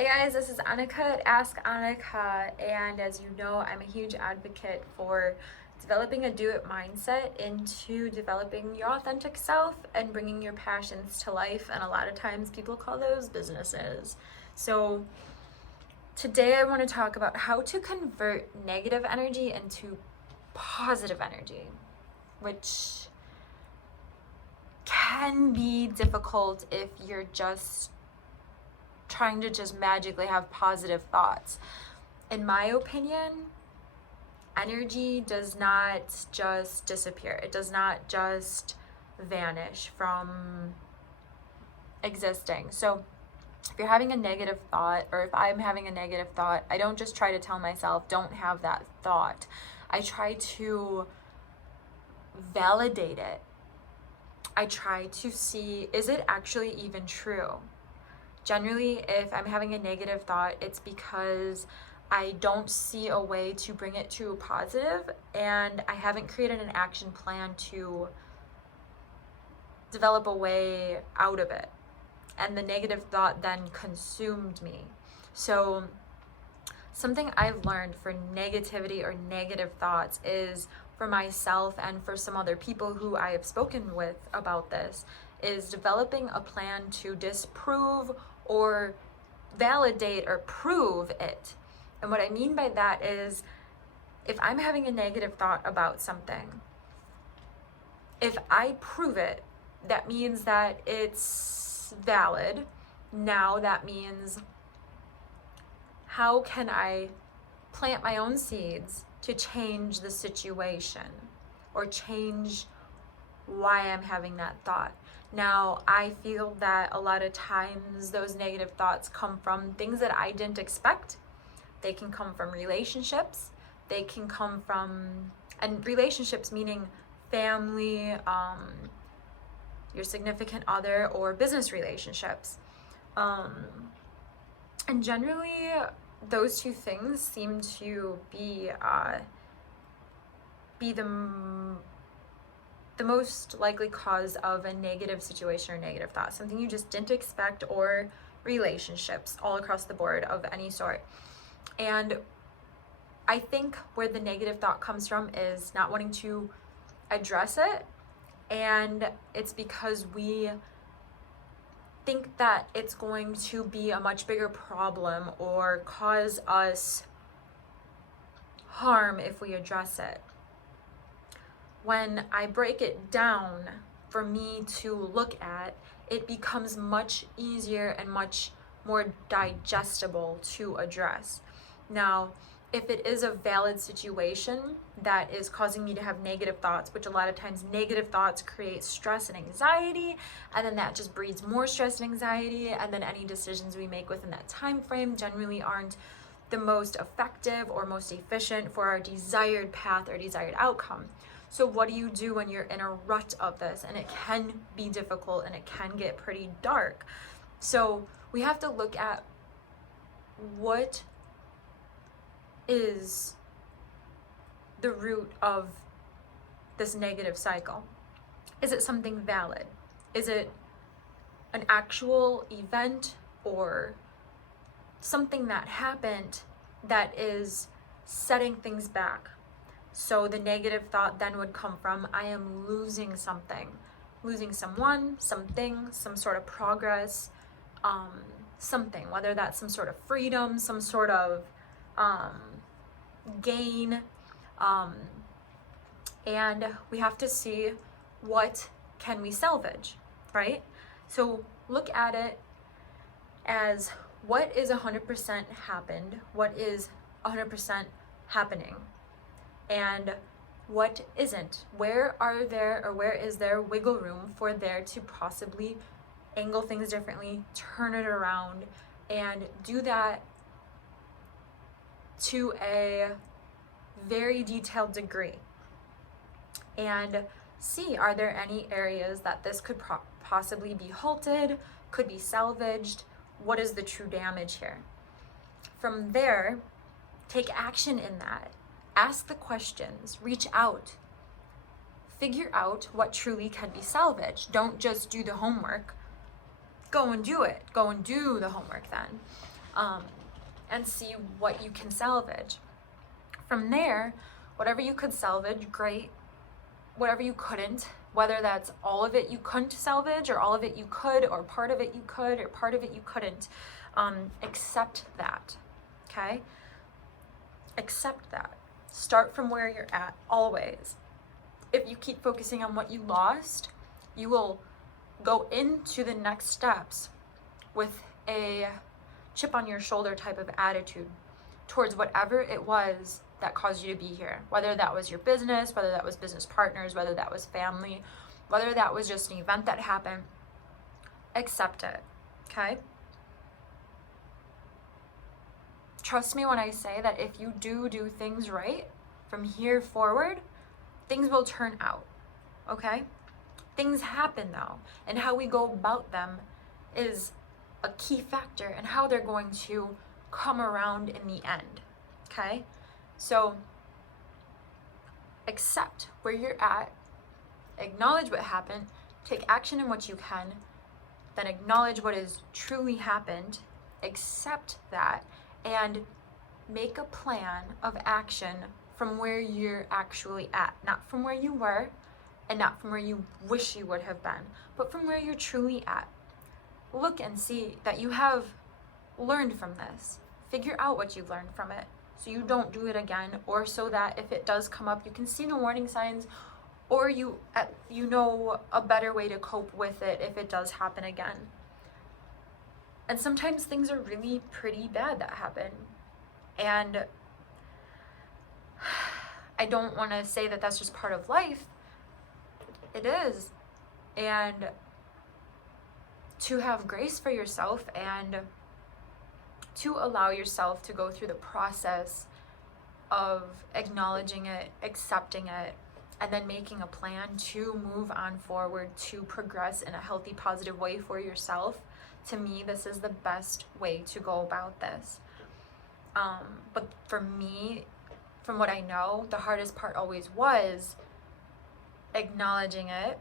Hey guys, this is Annika at Ask Annika, and as you know, I'm a huge advocate for developing a do-it mindset into developing your authentic self and bringing your passions to life, and a lot of times people call those businesses. So today I want to talk about how to convert negative energy into positive energy, which can be difficult if you're just trying to just magically have positive thoughts. In my opinion, energy does not just disappear. It does not just vanish from existing. So if you're having a negative thought, or if I'm having a negative thought, I don't just try to tell myself, don't have that thought. I try to validate it. I try to see, is it actually even true? Generally, if I'm having a negative thought, it's because I don't see a way to bring it to a positive, and I haven't created an action plan to develop a way out of it. And the negative thought then consumed me. So something I've learned for negativity or negative thoughts is, for myself and for some other people who I have spoken with about this, is developing a plan to disprove or validate or prove it. And what I mean by that is, if I'm having a negative thought about something, if I prove it, that means that it's valid. Now that means, how can I plant my own seeds to change the situation or change why I'm having that thought? Now, I feel that a lot of times those negative thoughts come from things that I didn't expect. They can come from relationships. They can come from, and relationships meaning family, your significant other, or business relationships. And generally, those two things seem to be the most likely cause of a negative situation or negative thought, something you just didn't expect, or relationships all across the board of any sort. And I think where the negative thought comes from is not wanting to address it, and it's because we think that it's going to be a much bigger problem or cause us harm if we address it. When I break it down for me to look at, it becomes much easier and much more digestible to address. Now, if it is a valid situation that is causing me to have negative thoughts, which a lot of times negative thoughts create stress and anxiety, and then that just breeds more stress and anxiety, and then any decisions we make within that time frame generally aren't the most effective or most efficient for our desired path or desired outcome. So what do you do when you're in a rut of this? And it can be difficult and it can get pretty dark. So we have to look at, what is the root of this negative cycle? Is it something valid? Is it an actual event or something that happened that is setting things back? So the negative thought then would come from, I am losing something, losing someone, something, some sort of progress, something, whether that's some sort of freedom, some sort of gain, and we have to see, what can we salvage, right? So look at it as, what is 100% happened, what is 100% happening, and what isn't. Where is there wiggle room for there to possibly angle things differently, turn it around, and do that to a very detailed degree, and see, are there any areas that this could possibly be halted, could be salvaged? What is the true damage here? From there, take action in that. Ask the questions, reach out, figure out what truly can be salvaged. Don't just do the homework. Go and do it. Go and do the homework then. and see what you can salvage. From there, whatever you could salvage, great. Whatever you couldn't, whether that's all of it you couldn't salvage, or all of it you could, or part of it you could, or part of it you couldn't, accept that, okay? Accept that. Start from where you're at, always. If you keep focusing on what you lost, you will go into the next steps with a chip on your shoulder type of attitude towards whatever it was that caused you to be here. Whether that was your business, whether that was business partners, whether that was family, whether that was just an event that happened, accept it, okay? Trust me when I say that if you do things right from here forward, things will turn out, okay? Things happen though, and how we go about them is a key factor in how they're going to come around in the end, okay? So accept where you're at, acknowledge what happened, take action in what you can, then acknowledge what has truly happened, accept that, and make a plan of action from where you're actually at, not from where you were and not from where you wish you would have been, but from where you're truly at. Look and see that you have learned from this. Figure out what you've learned from it so you don't do it again, or so that if it does come up, you can see the warning signs, or you know a better way to cope with it if it does happen again. And sometimes things are really pretty bad that happen. And I don't want to say that that's just part of life. It is. And to have grace for yourself and to allow yourself to go through the process of acknowledging it, accepting it, and then making a plan to move on forward, to progress in a healthy, positive way for yourself. To me, this is the best way to go about this. But for me, from what I know, the hardest part always was acknowledging it,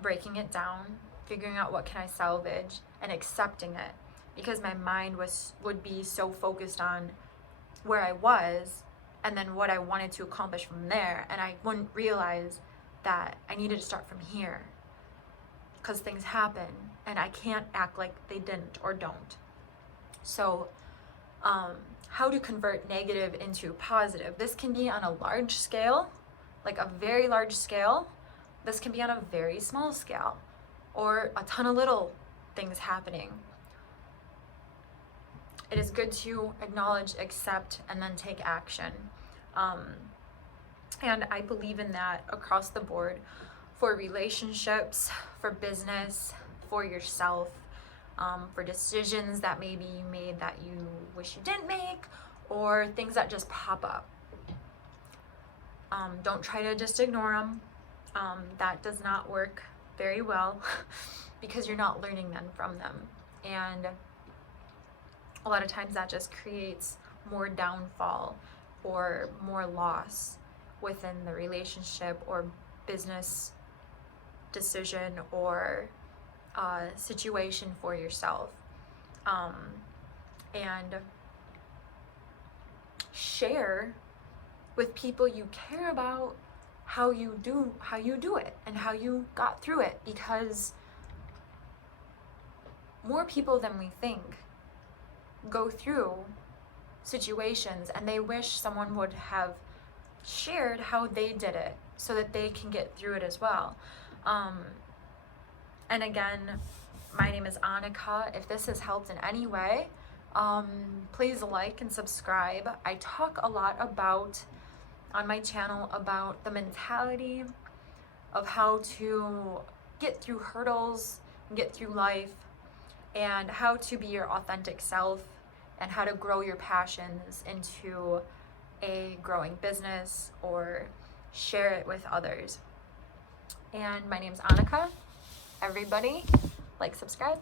breaking it down, figuring out what can I salvage, and accepting it. Because my mind would be so focused on where I was and then what I wanted to accomplish from there, and I wouldn't realize that I needed to start from here, because things happen and I can't act like they didn't or don't. So how to convert negative into positive. This can be on a large scale, like a very large scale. This can be on a very small scale, or a ton of little things happening. It is good to acknowledge, accept, and then take action. And I believe in that across the board, for relationships, for business, for yourself, for decisions that maybe you made that you wish you didn't make, or things that just pop up. Don't try to just ignore them. That does not work very well because you're not learning then from them. And a lot of times that just creates more downfall or more loss within the relationship or business decision or situation for yourself. And share with people you care about how you do it and how you got through it, because more people than we think go through situations and they wish someone would have shared how they did it so that they can get through it as well. And again, my name is Annika. If this has helped in any way, please like and subscribe. I talk a lot about on my channel about the mentality of how to get through hurdles, get through life, and how to be your authentic self, and how to grow your passions into a growing business or share it with others. And my name's Annika. Everybody, like, subscribe.